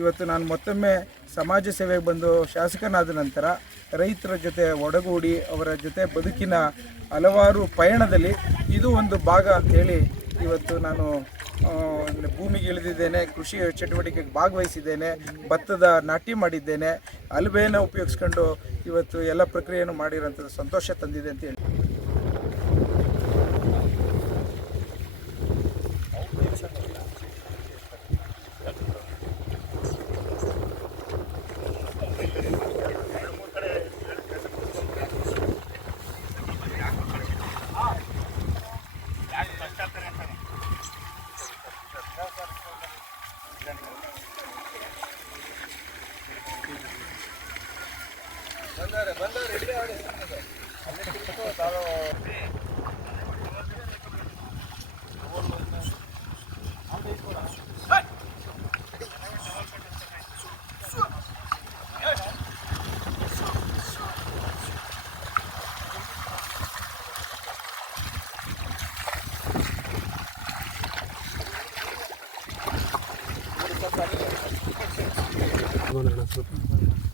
ಇವತ್ತು ನಾನು ಮತ್ತೊಮ್ಮೆ ಸಮಾಜ ಸೇವೆಗೆ ಬಂದು ಶಾಸಕನಾದ ನಂತರ ರೈತರ ಜೊತೆ ಒಡಗೂಡಿ ಅವರ ಜೊತೆ ಬದುಕಿನ ಹಲವಾರು ಪಯಣದಲ್ಲಿ ಇದು ಒಂದು ಭಾಗ ಅಂಥೇಳಿ ಇವತ್ತು ನಾನು ಭೂಮಿಗೆ ಇಳಿದಿದ್ದೇನೆ, ಕೃಷಿ ಚಟುವಟಿಕೆಗೆ ಭಾಗವಹಿಸಿದ್ದೇನೆ, ಭತ್ತದ ನಾಟಿ ಮಾಡಿದ್ದೇನೆ ಅಲ್ಬೇನ ಉಪಯೋಗಿಸ್ಕೊಂಡು ಇವತ್ತು ಎಲ್ಲ ಪ್ರಕ್ರಿಯೆಯನ್ನು ಮಾಡಿರೋಂಥದ್ದು ಸಂತೋಷ ತಂದಿದೆ ಅಂತ Gracias.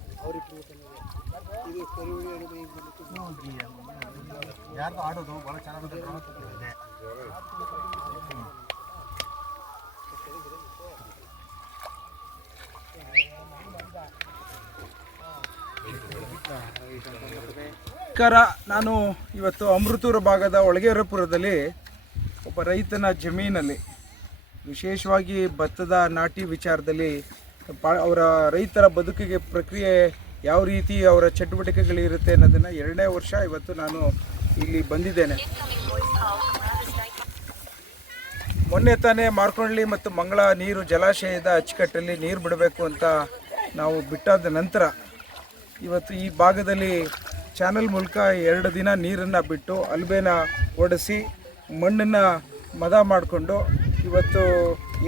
ಯಾರ್ದು ಆಡೋದು ಭಾಳ ನಮಸ್ಕಾರ ನಾನು ಇವತ್ತು ಅಮೃತೂರು ಭಾಗದ ಒಳಗೇರಪುರದಲ್ಲಿ ಒಬ್ಬ ರೈತನ ಜಮೀನಲ್ಲಿ ವಿಶೇಷವಾಗಿ ಭತ್ತದ ನಾಟಿ ವಿಚಾರದಲ್ಲಿ ಅವರ ರೈತರ ಬದುಕಿಗೆ ಪ್ರಕ್ರಿಯೆ ಯಾವ ರೀತಿ ಅವರ ಚಟುವಟಿಕೆಗಳಿರುತ್ತೆ ಅನ್ನೋದನ್ನು ಎರಡನೇ ವರ್ಷ ಇವತ್ತು ನಾನು ಇಲ್ಲಿ ಬಂದಿದ್ದೇನೆ. ಮೊನ್ನೆ ತಾನೇ ಮಾರ್ಕೊಂಡ್ಲಿ ಮತ್ತು ಮಂಗಳ ನೀರು ಜಲಾಶಯದ ಅಚ್ಚುಕಟ್ಟಲ್ಲಿ ನೀರು ಬಿಡಬೇಕು ಅಂತ ನಾವು ಬಿಟ್ಟಾದ ನಂತರ ಇವತ್ತು ಈ ಭಾಗದಲ್ಲಿ ಚಾನಲ್ ಮೂಲಕ ಎರಡು ದಿನ ನೀರನ್ನು ಬಿಟ್ಟು ಅಲ್ಬೇನ ಒಡಿಸಿ ಮಣ್ಣನ್ನು ಮದ ಮಾಡಿಕೊಂಡು ಇವತ್ತು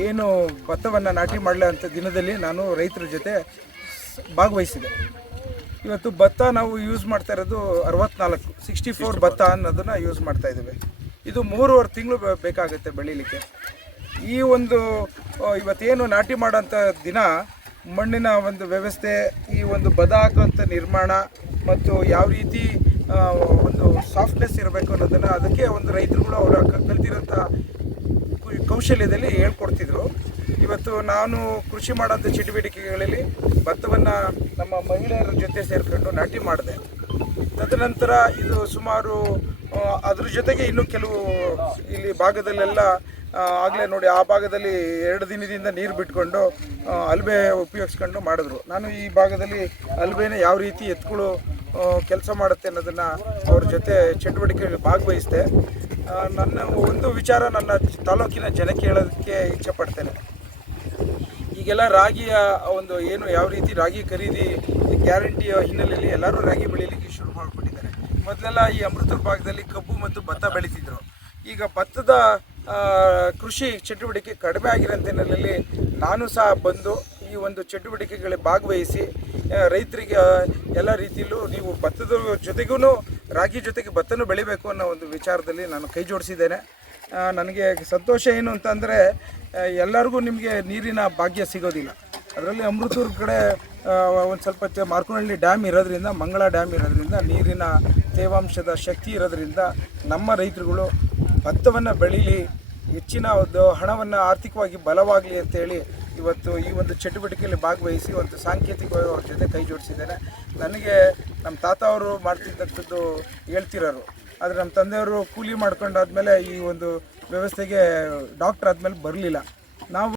ಏನು ಭತ್ತವನ್ನು ನಾಟಿ ಮಾಡಲ ಅಂತ ದಿನದಲ್ಲಿ ನಾನು ರೈತರ ಜೊತೆ ಭಾಗವಹಿಸಿದೆ. ಇವತ್ತು ಭತ್ತ ನಾವು ಯೂಸ್ ಮಾಡ್ತಾ ಇರೋದು ಅರವತ್ನಾಲ್ಕು ಸಿಕ್ಸ್ಟಿ ಫೋರ್ ಭತ್ತ ಅನ್ನೋದನ್ನು ಯೂಸ್ ಮಾಡ್ತಾ ಇದ್ದೇವೆ. ಇದು ಮೂರುವರೆ ತಿಂಗಳು ಬೇಕಾಗುತ್ತೆ ಬೆಳೀಲಿಕ್ಕೆ. ಈ ಒಂದು ಇವತ್ತೇನು ನಾಟಿ ಮಾಡೋಂಥ ದಿನ, ಮಣ್ಣಿನ ಒಂದು ವ್ಯವಸ್ಥೆ, ಈ ಒಂದು ಬದ ಹಾಕುವಂಥ ನಿರ್ಮಾಣ ಮತ್ತು ಯಾವ ರೀತಿ ಒಂದು ಸಾಫ್ಟ್ನೆಸ್ ಇರಬೇಕು ಅನ್ನೋದನ್ನು ಅದಕ್ಕೆ ಒಂದು ರೈತರುಗಳು ಅವರ ಕಲ್ತಿರೋಂಥ ಕೌಶಲ್ಯದಲ್ಲಿ ಹೇಳ್ಕೊಡ್ತಿದ್ರು. ಇವತ್ತು ನಾನು ಕೃಷಿ ಮಾಡೋಂಥ ಚಟುವಟಿಕೆಗಳಲ್ಲಿ ಭತ್ತವನ್ನು ನಮ್ಮ ಮಹಿಳೆಯರ ಜೊತೆ ಸೇರಿಕೊಂಡು ನಾಟಿ ಮಾಡಿದೆ. ತದನಂತರ ಇದು ಸುಮಾರು ಅದ್ರ ಜೊತೆಗೆ ಇನ್ನೂ ಕೆಲವು ಇಲ್ಲಿ ಭಾಗದಲ್ಲೆಲ್ಲ ಆಗಲೇ ನೋಡಿ ಆ ಭಾಗದಲ್ಲಿ ಎರಡು ದಿನದಿಂದ ನೀರು ಬಿಟ್ಕೊಂಡು ಅಲ್ಬೆ ಉಪಯೋಗಿಸ್ಕೊಂಡು ಮಾಡಿದ್ರು. ನಾನು ಈ ಭಾಗದಲ್ಲಿ ಅಲ್ಬೆನ ಯಾವ ರೀತಿ ಎತ್ಗಳು ಕೆಲಸ ಮಾಡುತ್ತೆ ಅನ್ನೋದನ್ನು ಅವ್ರ ಜೊತೆ ಚಟುವಟಿಕೆಯಲ್ಲಿ ಭಾಗವಹಿಸಿದೆ. ನನ್ನ ಒಂದು ವಿಚಾರ ನನ್ನ ತಾಲೂಕಿನ ಜನಕ್ಕೆ ಹೇಳೋದಕ್ಕೆ ಇಚ್ಛೆಪಡ್ತೇನೆ. ಈಗೆಲ್ಲ ರಾಗಿಯ ಒಂದು ಏನು ಯಾವ ರೀತಿ ರಾಗಿ ಖರೀದಿ ಗ್ಯಾರಂಟಿಯ ಹಿನ್ನೆಲೆಯಲ್ಲಿ ಎಲ್ಲರೂ ರಾಗಿ ಬೆಳೀಲಿಕ್ಕೆ ಶುರು ಮಾಡಿಬಿಟ್ಟಿದ್ದಾರೆ. ಮೊದಲೆಲ್ಲ ಈ ಅಮೃತ ಭಾಗದಲ್ಲಿ ಕಬ್ಬು ಮತ್ತು ಭತ್ತ ಬೆಳೀತಿದ್ರು. ಈಗ ಭತ್ತದ ಕೃಷಿ ಚಟುವಟಿಕೆ ಕಡಿಮೆ ಆಗಿರೋಂಥ ಹಿನ್ನೆಲೆಯಲ್ಲಿ ನಾನು ಸಹ ಬಂದು ಈ ಒಂದು ಚಟುವಟಿಕೆಗಳಿಗೆ ಭಾಗವಹಿಸಿ ರೈತರಿಗೆ ಎಲ್ಲ ರೀತಿಯಲ್ಲೂ ನೀವು ಭತ್ತದ ಜೊತೆಗೂ ರಾಗಿ ಜೊತೆಗೆ ಭತ್ತನೂ ಬೆಳಿಬೇಕು ಅನ್ನೋ ಒಂದು ವಿಚಾರದಲ್ಲಿ ನಾನು ಕೈ ಜೋಡಿಸಿದ್ದೇನೆ. ನನಗೆ ಸಂತೋಷ ಏನು ಅಂತಂದರೆ ಎಲ್ಲರಿಗೂ ನಿಮಗೆ ನೀರಿನ ಭಾಗ್ಯ ಸಿಗೋದಿಲ್ಲ. ಅದರಲ್ಲಿ ಅಮೃತೂರು ಕಡೆ ಒಂದು ಸ್ವಲ್ಪ ಮಾರ್ಕೋನಹಳ್ಳಿ ಡ್ಯಾಮ್ ಇರೋದ್ರಿಂದ, ಮಂಗಳ ಡ್ಯಾಮ್ ಇರೋದ್ರಿಂದ, ನೀರಿನ ತೇವಾಂಶದ ಶಕ್ತಿ ಇರೋದ್ರಿಂದ ನಮ್ಮ ರೈತರುಗಳು ಭತ್ತವನ್ನು ಬೆಳೀಲಿ, ಹೆಚ್ಚಿನ ಒಂದು ಹಣವನ್ನು ಆರ್ಥಿಕವಾಗಿ ಬಲವಾಗಲಿ ಅಂತೇಳಿ ಇವತ್ತು ಈ ಒಂದು ಚಟುವಟಿಕೆಯಲ್ಲಿ ಭಾಗವಹಿಸಿ ಒಂದು ಸಾಂಕೇತಿಕವಾಗಿ ಅವ್ರ ಜೊತೆ ಕೈ ಜೋಡಿಸಿದ್ದೇನೆ. ನನಗೆ ನಮ್ಮ ತಾತ ಅವರು ಮಾಡ್ತಿದ್ದಂಥದ್ದು ಹೇಳ್ತಿರೋರು. ಆದರೆ ನಮ್ಮ ತಂದೆಯವರು ಕೂಲಿ ಮಾಡ್ಕೊಂಡಾದ್ಮೇಲೆ ಈ ಒಂದು ವ್ಯವಸ್ಥೆಗೆ ಡಾಕ್ಟರ್ ಆದಮೇಲೆ ಬರಲಿಲ್ಲ. ನಾವು